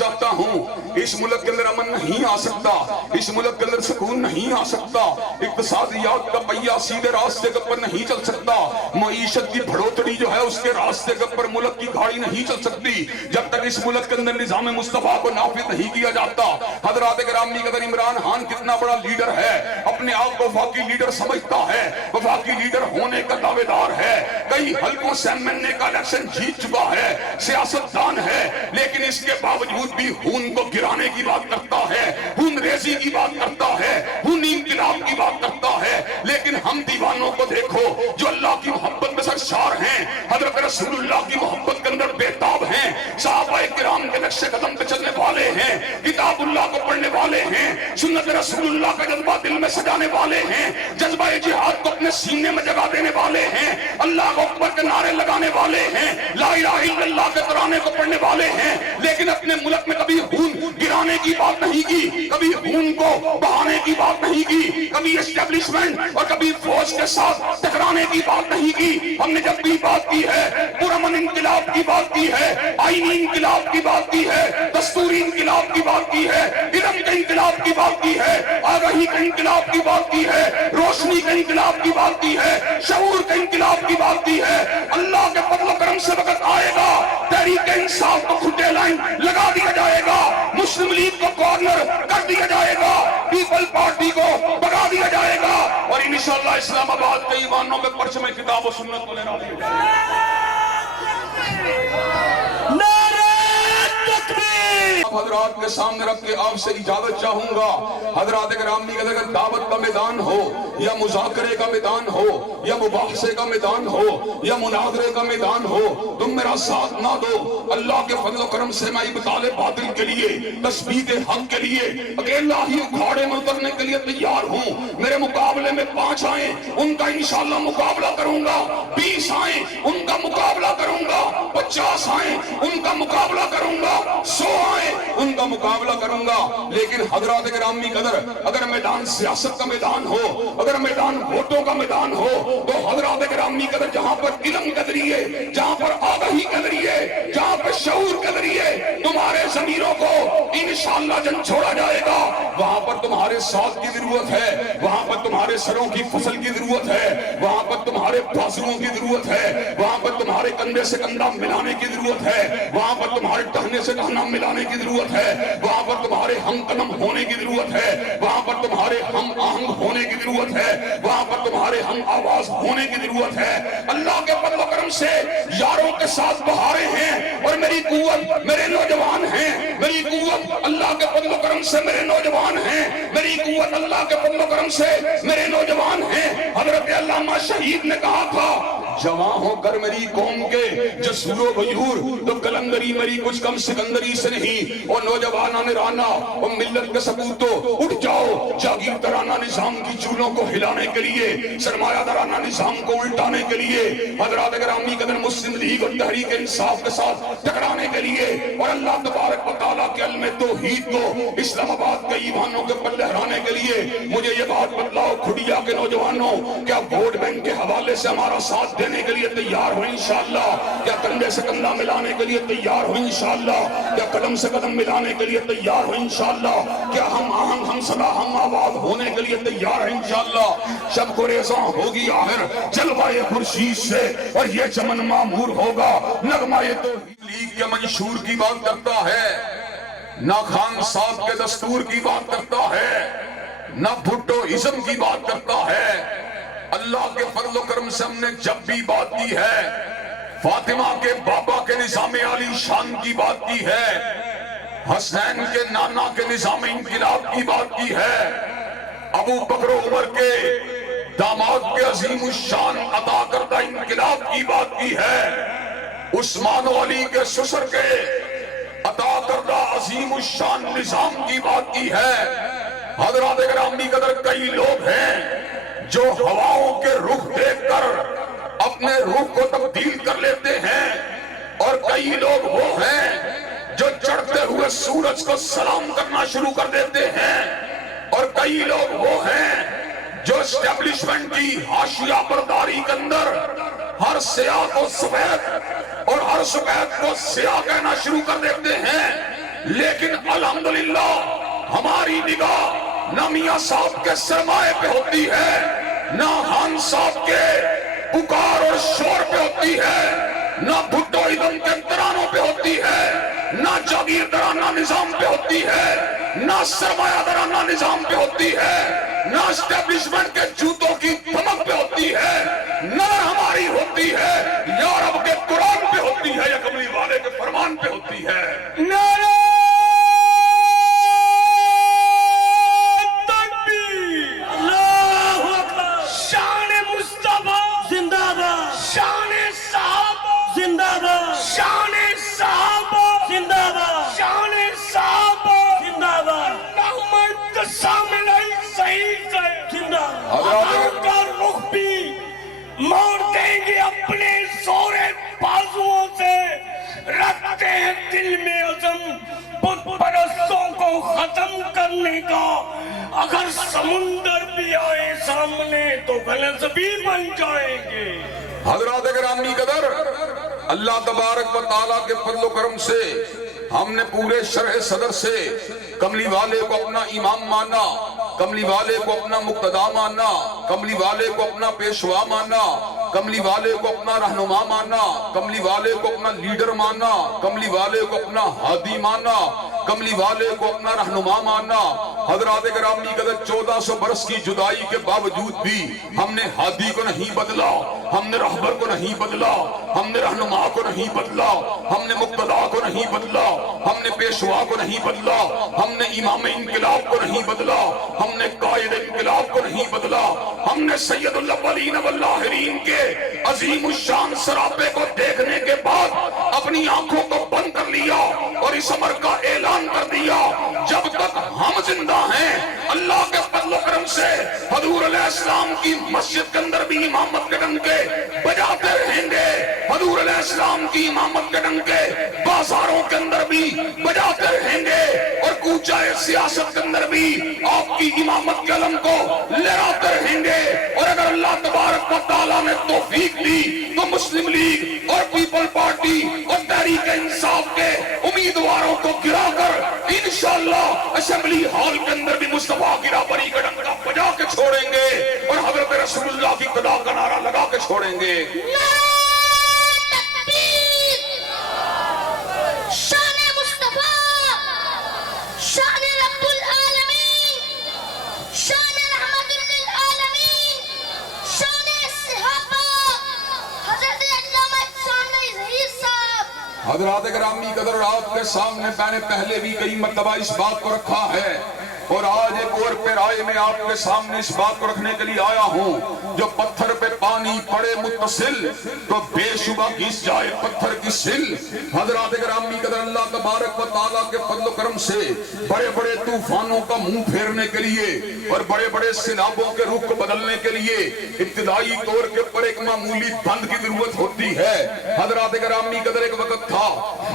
چاہتا ہوں اس ملک کے اندر امن نہیں آ سکتا، اس ملک کے اندر سکون نہیں آ سکتا، اقتصادیات کا پہیہ سیدھے راستے کے اوپر نہیں چل سکتا، معیشت کی بڑھوتری جو ہے اس کے راستے کے اوپر ملک کی گاڑی نہیں چل سکتی جب تک اس ملک کے اندر نظام مصطفیٰ کو نافذ نہیں کیا جاتا۔ حضرات گرامی قدر عمران خان کتنا بڑا لیڈر ہے، اپنے آپ کو وفاقی لیڈر سمجھتا ہے، وفاقی لیڈر ہونے کا دعوے دار ہے، کئی حلقوں سے MNA کا الیکشن جیت چکا ہے، سیاستدان ہے، لیکن اس کے باوجود بھی خون کو گرانے کی بات کرتا ہے، خون ریزی کی بات کرتا ہے، خونی انقلاب کی بات کرتا ہے۔ لیکن ہم دیوانوں کو دیکھو جو اللہ کی محبت میں سرشار ہیں، حضرت رسول اللہ کی محبت کے اندر بےتاب ہیں، صحابہ کرام کے نقش قدم پہ چلنے والے ہیں، کتاب اللہ کو پڑھنے والے ہیں، سنت رسول اللہ کا جذبہ دل میں سجانے والے ہیں، جذبہ جہاد کو اپنے سینے میں جگہ دینے والے ہیں، اللہ کو اکبر کے نعرے لگانے والے ہیں، لا الہ الا اللہ کے ترانے کو پڑھنے والے ہیں، لیکن اپنے ملک میں کبھی خون گرانے کی بات نہیں کی، کبھی خون کو بہانے کی بات نہیں کی، کبھی اسٹیبلشمنٹ اور کبھی فوج کے ساتھ ٹکرانے کی بات نہیں کی۔ ہم نے جب بھی بات کی ہے پرامن انقلاب کی بات کی ہے، آئینی انقلاب کی بات کی ہے، دستوری انقلاب کی بات کی ہے، علم کے انقلاب کی بات کی ہے، آگاہی کے انقلاب کی بات کی ہے، روشنی کے انقلاب کی بات کی ہے، شعور کے انقلاب کی بات کی ہے۔ اللہ کے فضل و کرم سے وقت آئے گا تحریک انصاف کو کھٹے لائن لگا دیا جائے گا، مسلم لیگ کو کارنر کر دیا جائے گا، پیپل پارٹی کو بگا دیا جائے گا، اور انشاءاللہ اسلام آباد کے ایوانوں میں پرچم کتاب و سنت کو لہرا دیا جائے گا۔ حضرات کے سامنے رکھ کے آپ سے اجازت چاہوں گا، حضرات گرامی اگر دعوت کا میدان ہو یا مذاکرے کا میدان ہو یا مباحثے کا میدان ہو یا مناظرے کا میدان ہو، تم میرا ساتھ نہ دو، اللہ کے فضل و کرم سے میں ابطال باطل کے لیے، تثبیت حق کے لیے اکیلا ہی اکھاڑے میں اترنے کے لیے تیار ہوں۔ میرے مقابلے میں 5 آئیں ان کا انشاءاللہ مقابلہ کروں گا، 20 آئیں ان کا مقابلہ کروں گا، 50 آئیں ان کا مقابلہ کروں گا، 100 آئیں ان کا مقابلہ کروں گا۔ لیکن حضرات گرامی قدر اگر میدان سیاست کا میدان ہو، اگر میدان ووٹوں کا میدان ہو، تو حضرات گرامی قدر جہاں پر علم کے ذریعے، جہاں پر آگاہی کے ذریعے، جہاں پر شعور کے ذریعے تمہارے ضمیروں کو انشاءاللہ جن چھوڑا جائے گا، وہاں پر تمہارے ساتھ کی ضرورت ہے، وہاں پر تمہارے سروں کی فصل کی ضرورت ہے، وہاں پر تمہارے بازوؤں کی ضرورت ہے، وہاں پر تمہارے کندھے سے کندھا ملانے کی ضرورت ہے، وہاں پر تمہارے ٹہنے سے ٹہنا ملانے کی ضرورت ہے، وہاں پر تمہارے ہم قدم ہونے کی ضرورت ہے، وہاں پر تمہارے ہم آہنگ ہونے کی ضرورت ہے، وہاں پر تمہارے ہم آواز ہونے کی ضرورت ہے۔ اللہ کے فضل و کرم سے یاروں کے ساتھ بہارے ہیں، اور میری قوت میرے نوجوان ہیں، میری قوت اللہ کے فضل و کرم سے میرے نوجوان ہیں، میری قوت اللہ کے فضل و کرم سے میرے نوجوان ہیں۔ حضرت علامہ شہید نے کہا تھا، جواں ہو کر میری قوم کے جسور و غیور، تو کلندری میری کچھ کم سکندری سے نہیں، اور نوجوانان رانا اور ملت کے سپوتو اٹھ جاؤ، جاگیر ترانہ نظام کی چولوں کو ہلانے کے لیے، سرمایہ دارانہ نظام کو الٹانے کے لیے، حضرات گرامی قدر مسلم لیگ اور تحریک انصاف کے ساتھ ٹکرانے کے لیے، اور اللہ تبارک و تعالیٰ کے علم توحید کو اسلام آباد کے ایوانوں کے پر لہرانے کے لیے۔ مجھے یہ بات بتلاؤ کھڑیا کے نوجوانوں، کیا ووٹ بینک کے حوالے سے ہمارا ساتھ دینے کے لیے تیار ہو انشاءاللہ؟ کیا کندھے سے کندھا ملانے کے لیے تیار ہو انشاءاللہ؟ کیا قدم سے قدم ملانے کے لیے تیار ہو انشاءاللہ؟ کیا ہم آہنگ ہم صدا ہم آواز ہونے کے لیے تیار ہیں انشاءاللہ؟ شب کو ریزاں ہوگی آخر جلوائے خورشید سے، اور یہ چمن معمور ہوگا نغمہ توحید۔ لیگ کے منشور کی بات کرتا ہے، نہ خان صاحب کے دستور کی بات کرتا ہے، نہ بھٹو ازم کی بات کرتا ہے۔ اللہ کے فضل و کرم سے ہم نے جب بھی بات کی ہے، فاطمہ کے بابا کے نظام عالی شان کی بات کی ہے، حسین کے نانا کے نظام انقلاب کی بات کی ہے، ابو بکر و عمر کے داماد کے عظیم الشان عطا کردہ انقلاب کی بات کی ہے، عثمان و علی کے سسر کے عطا کردہ عظیم الشان نظام کی بات کی ہے۔ حضرات گرامی قدر کئی لوگ ہیں جو ہواؤں کے رخ دیکھ کر اپنے رخ کو تبدیل کر لیتے ہیں، اور کئی لوگ وہ ہیں جو چڑھتے ہوئے سورج کو سلام کرنا شروع کر دیتے ہیں، اور کئی لوگ وہ ہیں جو اسٹیبلشمنٹ کی حاشیہ برداری کے اندر ہر سیاہ کو سفید اور ہر سفید کو سیاہ کہنا شروع کر دیتے ہیں۔ لیکن الحمدللہ ہماری نگاہ نہ میاں صاحب کے سرمائے پہ ہوتی ہے، نہ خان صاحب کے پکار اور شور پہ ہوتی ہے، نہ بھٹو ادم کے ترانوں پہ ہوتی ہے، نہ جاگیردارانہ نظام پہ ہوتی ہے، نہ سرمایہ دارانہ نظام پہ ہوتی ہے، نہ اسٹیبلشمنٹ کے جوتوں کی دھمک پہ ہوتی ہے، نہ ہماری ہوتی ہے یا رب کے قرآن پہ ہوتی ہے یا کملی والے کے فرمان پہ ہوتی ہے۔ نعرہ تکبیر، اللہ اکبر، شان مصطفیٰ زندہ باد، شان صحابہ زندہ باد، شان صحابہ زندہ باد، شان صحابہ زندہ باد، محمد سامنے صحیح سے زندہ باد، آپ کا رخ بھی موڑ دیں گے اپنے سورے بازوؤں سے، رکھتے ہیں دل میں عزم بت پرستوں کو ختم کرنے کا، اگر سمندر بھی آئے سامنے تو غلظبیر بن جائیں گے۔ حضرات گرامی قدر، اللہ تبارک و تعالیٰ کے فضل و کرم سے ہم نے پورے شرح صدر سے کملی والے کو اپنا امام مانا، کملی والے کو اپنا مقتدا مانا، کملی والے کو اپنا پیشوا مانا، کملی والے کو اپنا رہنما مانا، کملی والے کو اپنا لیڈر مانا، کملی والے کو اپنا ہادی مانا، کملی والے کو اپنا رہنما مانا۔ حضرات گرامی قدر، 1400 برس کی جدائی کے باوجود بھی ہم نے ہادی کو نہیں بدلا، ہم نے رہبر کو نہیں بدلا، ہم نے رہنما کو نہیں بدلا، ہم نے مقتدا کو نہیں بدلا، ہم نے پیشوا کو نہیں بدلا، ہم نے امام انقلاب کو نہیں بدلا، ہم نے قائد انقلاب کو نہیں بدلا، ہم نے سید الاولین والآخرین کے عظیم الشان سراپے کو دیکھنے کے بعد اپنی آنکھوں کو بند کر لیا اور اس امر کا اعلان کر دیا، جب تک ہم زندہ ہیں اللہ کے فضل و کرم سے حضور علیہ السلام کی مسجد کے اندر بھی امامت کے ڈنکے بجاتے رہیں گے، حضور علیہ السلام کی امامت کے ڈنکے بازاروں کے اندر بھی بجاتے رہیں گے، اور کوچہ سیاست کے اندر بھی آپ کی امامت کے علم کو لہراتے رہیں گے۔ اور اگر اللہ تبارک و تعالیٰ نے توفیق دی تو مسلم لیگ اور پیپل پارٹی اور تحریک انصاف کے امیدواروں کو گرا کر انشاءاللہ اسمبلی ہال کے اندر بھی مصطفیٰ کی رہبری کا ڈنکا بجا کے چھوڑیں گے اور حضرت رسول اللہ کی قضا کا نعرہ لگا کے چھوڑیں گے۔ تکبیر، شان مصطفیٰ، شان رب العالمین، شان رحمت للعالمین، شان صحابہ، حضرت علامہ ثانوی ظہیر صاحب۔ حضرات گرامی قدر، آپ کے سامنے میں نے پہلے بھی کئی مرتبہ اس بات کو رکھا ہے اور آج ایک اور پیرائے میں آپ کے سامنے اس بات کو رکھنے کے لیے آیا ہوں، جو پتھر پہ پانی پڑے متصل تو بے شبہ گھس جائے پتھر کی سل۔ حضرات گرامی قدر، اللہ تبارک و تعالیٰ کے فضل و کرم سے بڑے بڑے طوفانوں کا منہ پھیرنے کے لیے اور بڑے بڑے سیلابوں کے رخ کو بدلنے کے لیے ابتدائی طور کے پر ایک معمولی بند کی ضرورت ہوتی ہے۔ حضرات گرامی قدر، ایک وقت تھا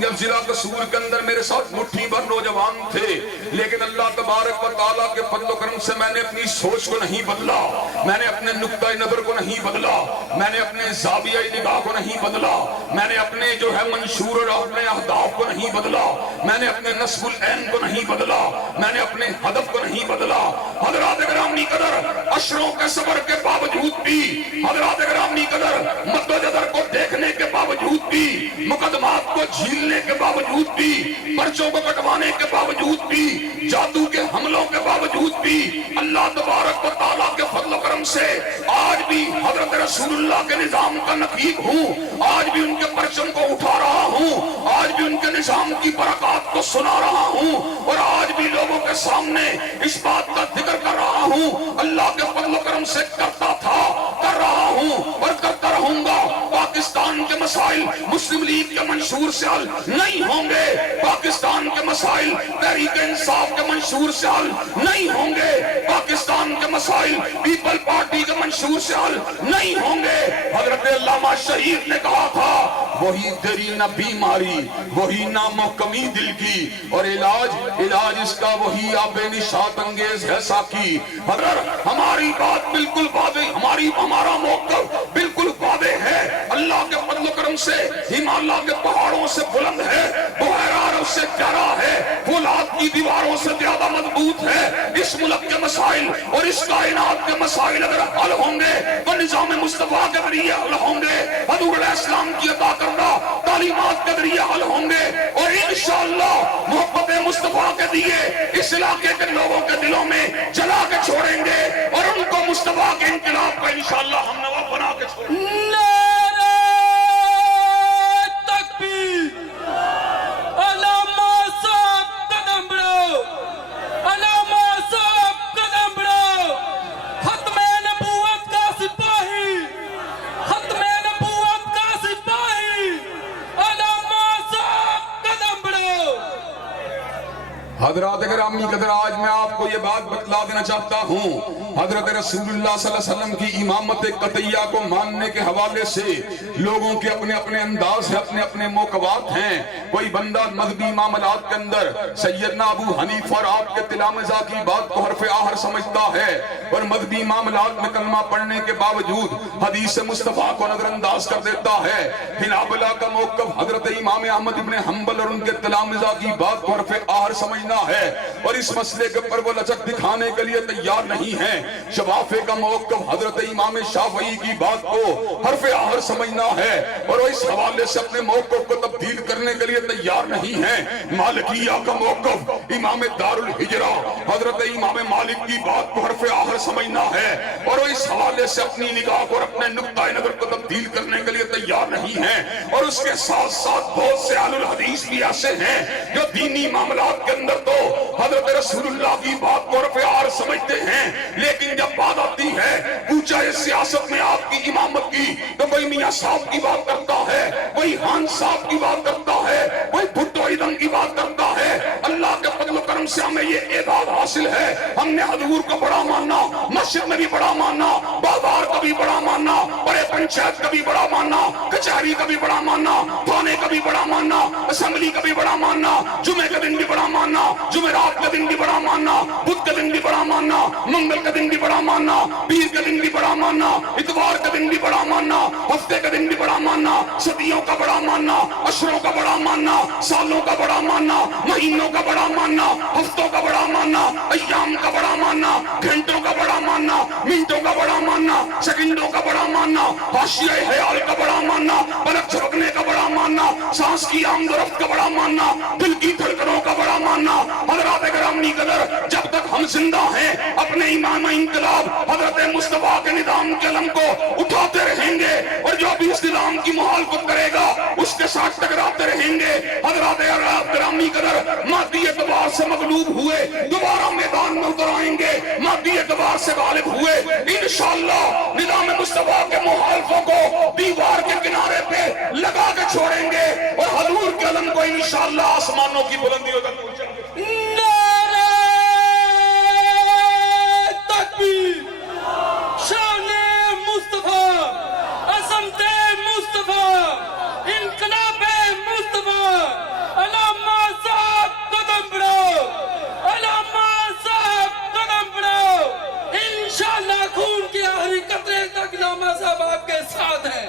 جب ضلع قصور کے اندر میرے ساتھ مٹھی بھر نوجوان تھے، لیکن اللہ تبارک و تعالیٰ کے فضل و کرم سے میں نے اپنی سوچ کو نہیں بدلا، میں نے اپنے نقطہ نظر کو نہیں بدلا، میں نے اپنے زاویہ نگاہ کو نہیں بدلا، میں نے اپنے جو ہے منشور اور اپنے اہداف کو نہیں بدلا، میں نے اپنے نصب العین کو نہیں بدلا، میں نے اپنے ہدف کو نہیں بدلا۔ حضرات گرامی قدر، اشروں کے صبر کے باوجود بھی، حضرات گرامی قدر، مد و جزر کو دیکھنے کے باوجود بھی، مقدمات کو جھیلنے کے باوجود بھی، پرچوں کو کٹوانے کے باوجود بھی، جادو کے حملوں کے باوجود بھی، اللہ تبارک و تعالیٰ کے فضل و کرم سے آج بھی حضرت رسول اللہ کے نظام کا نقیب ہوں، آج بھی ان کے پرچم کو اٹھا رہا ہوں، آج بھی ان کے نظام کی برکات کو سنا رہا ہوں، اور آج بھی لوگوں کے سامنے اس بات کا ذکر کر رہا ہوں، اللہ کے فضل و کرم سے کرتا تھا، کر رہا ہوں اور کرتا رہوں گا۔ پاکستان کے مسائل مسلم لیگ کے منشور سے حل نہیں ہوں گے، پاکستان کے مسائل تحریک انصاف کے منشور سے حل نہیں ہوں گے، پاکستان کے مسائل پیپل پارٹی کے منشور سے حل نہیں ہوں گے۔ حضرت علامہ شہید نے کہا تھا، وہی تیری نہ بیماری، وہی نہ محکمی دل کی، اور علاج اس کا وہی آب نشاط انگیز ہے ساکی۔ حضرت ہماری بات بالکل واضح، ہمارا موقف بالکل واضح ہے، اللہ کے فضل و کرم سے ہمالیہ کے پہاڑوں سے بلند ہے، بحیرہ عرب سے ڈرا ہے فولاد کی دیواروں سے زیادہ مضبوط ہے. اس ملک کے مسائل اور اس کائنات کے مسائل اگر حل ہوں گے تو نظام مصطفیٰ کے ذریعے حل ہوں گے, حضور علیہ السلام کی عطا کردہ تعلیمات کے ذریعے حل ہوں گے, اور انشاءاللہ محبت مصطفیٰ کے دیے اس علاقے کے لوگوں کے دلوں میں جلا کے چھوڑیں گے, اور ان کو مصطفیٰ کے انقلاب کا انشاءاللہ ہم نواب بنا کے چھوڑیں گے. نعرہ تکبیر, علامہ صاحب قدم بڑھاؤ, علامہ صاحب قدم بڑھاؤ. ختم نبوت کا سپاہی, ختم نبوت کا سپاہی, علامہ صاحب قدم بڑھاؤ. حضرات گرامی قدر, آج میں آپ کو یہ بات بتلا دینا چاہتا ہوں, حضرت رسول اللہ صلی اللہ علیہ وسلم کی امامت قطعیہ کو ماننے کے حوالے سے لوگوں کے اپنے اپنے انداز ہیں, اپنے اپنے موقعات ہیں. کوئی بندہ مذہبی معاملات کے اندر سیدنا ابو حنیفہ اور آپ کے تلامذہ کی بات کو حرف آخر سمجھتا ہے, اور مذہبی معاملات میں کلمہ پڑھنے کے باوجود حدیث مصطفیٰ کو نظر انداز کر دیتا ہے. حنابلہ کا موقف حضرت امام احمد ابن حنبل اور ان کے تلامذہ کی بات کو حرف آخر سمجھنا ہے, اور اس مسئلے کے پر وہ لچک دکھانے کے لیے تیار نہیں ہے. شفافے کا موقف حضرت امام شافعی کی بات کو حرف آخر سمجھنا ہے, اور وہ اس حوالے سے اپنے موقف کو تبدیل کرنے کے لیے تیار نہیں ہے. مالکیہ کا موقف امام دار الہجرہ حضرت امام مالک کی بات کو حرف آخر سمجھنا ہے, اور وہ اس حوالے سے اپنی نگاہ کو اور اپنے نقطۂ نظر کو تبدیل کرنے کے لیے تیار نہیں ہے. اور اس کے ساتھ ساتھ بہت سے اہل الحدیث بھی ایسے ہیں جو دینی معاملات کے اندر تو حضرت رسول اللہ کی بات کو حرف آخر سمجھتے ہیں, لیکن جب بات آتی ہے پوچھا اس سیاست میں آپ کی امامت کی تو کوئی میاں صاحب کی بات کرتا ہے, کوئی خان صاحب کی بات کرتا ہے, کوئی بھٹو ایدن کی بات کرتا ہے. اللہ کے فضل و کرم سے ہمیں یہ اعزاز حاصل ہے, ہم نے حضور کو بڑا ماننا, مسجد میں بھی بڑا ماننا, بازار کا بھی بڑا ماننا, بڑے پنچایت کا بھی بڑا ماننا, کچہری کا بھی بڑا ماننا, تھانے کا بھی بڑا ماننا, اسمبلی کا بھی بڑا ماننا, جمعے کے دن بھی بڑا ماننا, جمعرات کے دن بھی بڑا ماننا, بدھ کے دن بھی بڑا ماننا, منگل کے دن بھی بڑا ماننا, پیر کے دن بھی بڑا ماننا, اتوار کے دن بھی بڑا ماننا, ہفتے کے دن بھی بڑا ماننا, صدیوں کا بڑا ماننا, عشروں کا بڑا ماننا, سالوں کا بڑا ماننا, مہینوں کا بڑا ماننا, ہفتوں کا بڑا ماننا, ایام کا بڑا ماننا, گھنٹوں کا بڑا ماننا, منٹوں کا بڑا ماننا, سیکنڈوں کا بڑا ماننا, حاشیہ خیال کا بڑا ماننا, پلک جھپکنے کا بڑا ماننا, سانس کی آمد و رفت کا بڑا ماننا, دل کی دھڑکنوں کا بڑا ماننا. حضرات گرامی قدر, جب تک ہم زندہ ہیں اپنے امام انقلاب حضرت مصطفیٰ کے نظام کے علم کو اٹھاتے رہیں گے, اور جو بھی اس نظام کی مخالفت کرے گا اس کے ساتھ ٹکراتے رہیں گے. حضرات گرامی قدر, مادی اعتبار سے مغلوب ہوئے دوبارہ میدان میں اتر آئیں گے, مادی اعتبار سے غالب ہوئے انشاءاللہ نظام مصطفیٰ کے مخالفوں کو دیوار کے کنارے پہ لگا کے چھوڑیں گے, اور حضور کے علم کو انشاءاللہ آسمانوں کی بلندیوں تک پہنچائیں گے. نعرہ تکبیر, شان مصطفیٰ, عظمت مصطفیٰ, انقلاب مصطفیٰ. علامہ صاحب قدم بڑھاؤ, علامہ صاحب قدم بڑھاؤ. انشاءاللہ خون کی آخری قطرے تک علامہ صاحب آپ کے ساتھ ہیں.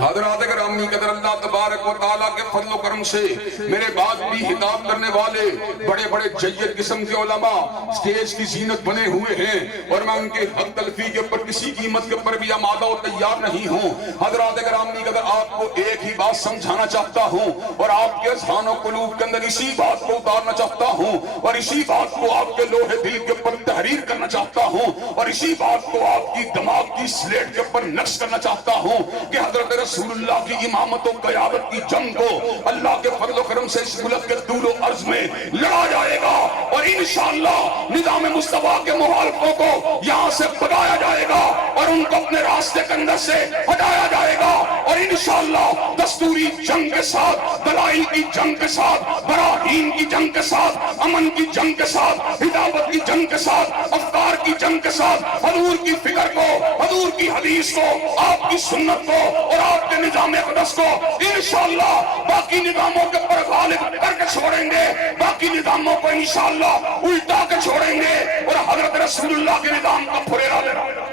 حضرات گرامی قدر, اللہ تبارک و تعالیٰ کے فضل و کرم سے میرے بعد بھی خطاب کرنے والے بڑے بڑے جید قسم کے علماء سٹیج کی زینت بنے ہوئے ہیں, اور میں ان کے حق تلفی کے اوپر کسی قیمت کے اوپر بھی آمادہ و تیار نہیں ہوں. حضرات گرامی قدر, آپ کو ایک ہی بات سمجھانا چاہتا ہوں, اور آپ کے اذہان و قلوب کے اندر اسی بات کو اتارنا چاہتا ہوں, اور اسی بات کو آپ کے لوہے دل کے اوپر تحریر کرنا چاہتا ہوں, اور اسی بات کو آپ کی دماغ کی سلیٹ کے اوپر نقش کرنا چاہتا ہوں کہ حضرت رسول اللہ کی امامت و قیادت کی جنگ کو اللہ کے فضل و کرم سے اس ملک کے طول و عرض میں لڑا جائے گا, اور انشاءاللہ نظام مصطفیٰ کے مخالفوں کو یہاں سے بھگایا جائے گا, اور ان کو اپنے راستے کے اندر سے ہٹایا جائے گا, اور انشاءاللہ دستوری جنگ کے ساتھ, دلائل کی جنگ کے ساتھ, براہین کی جنگ کے ساتھ, امن کی جنگ کے ساتھ, ہدایت کی جنگ کے ساتھ, افکار کی جنگ کے ساتھ, حضور کی فکر کو, حضور کی حدیث کو, آپ کی سنت کو اور آپ کے نظام اقدس کو انشاءاللہ باقی نظاموں کے پر غالب کر کے چھوڑیں گے, باقی نظاموں کو انشاءاللہ الٹا کے چھوڑیں گے, اور حضرت رسول اللہ کے نظام کا پھریرا لے رہا ہے.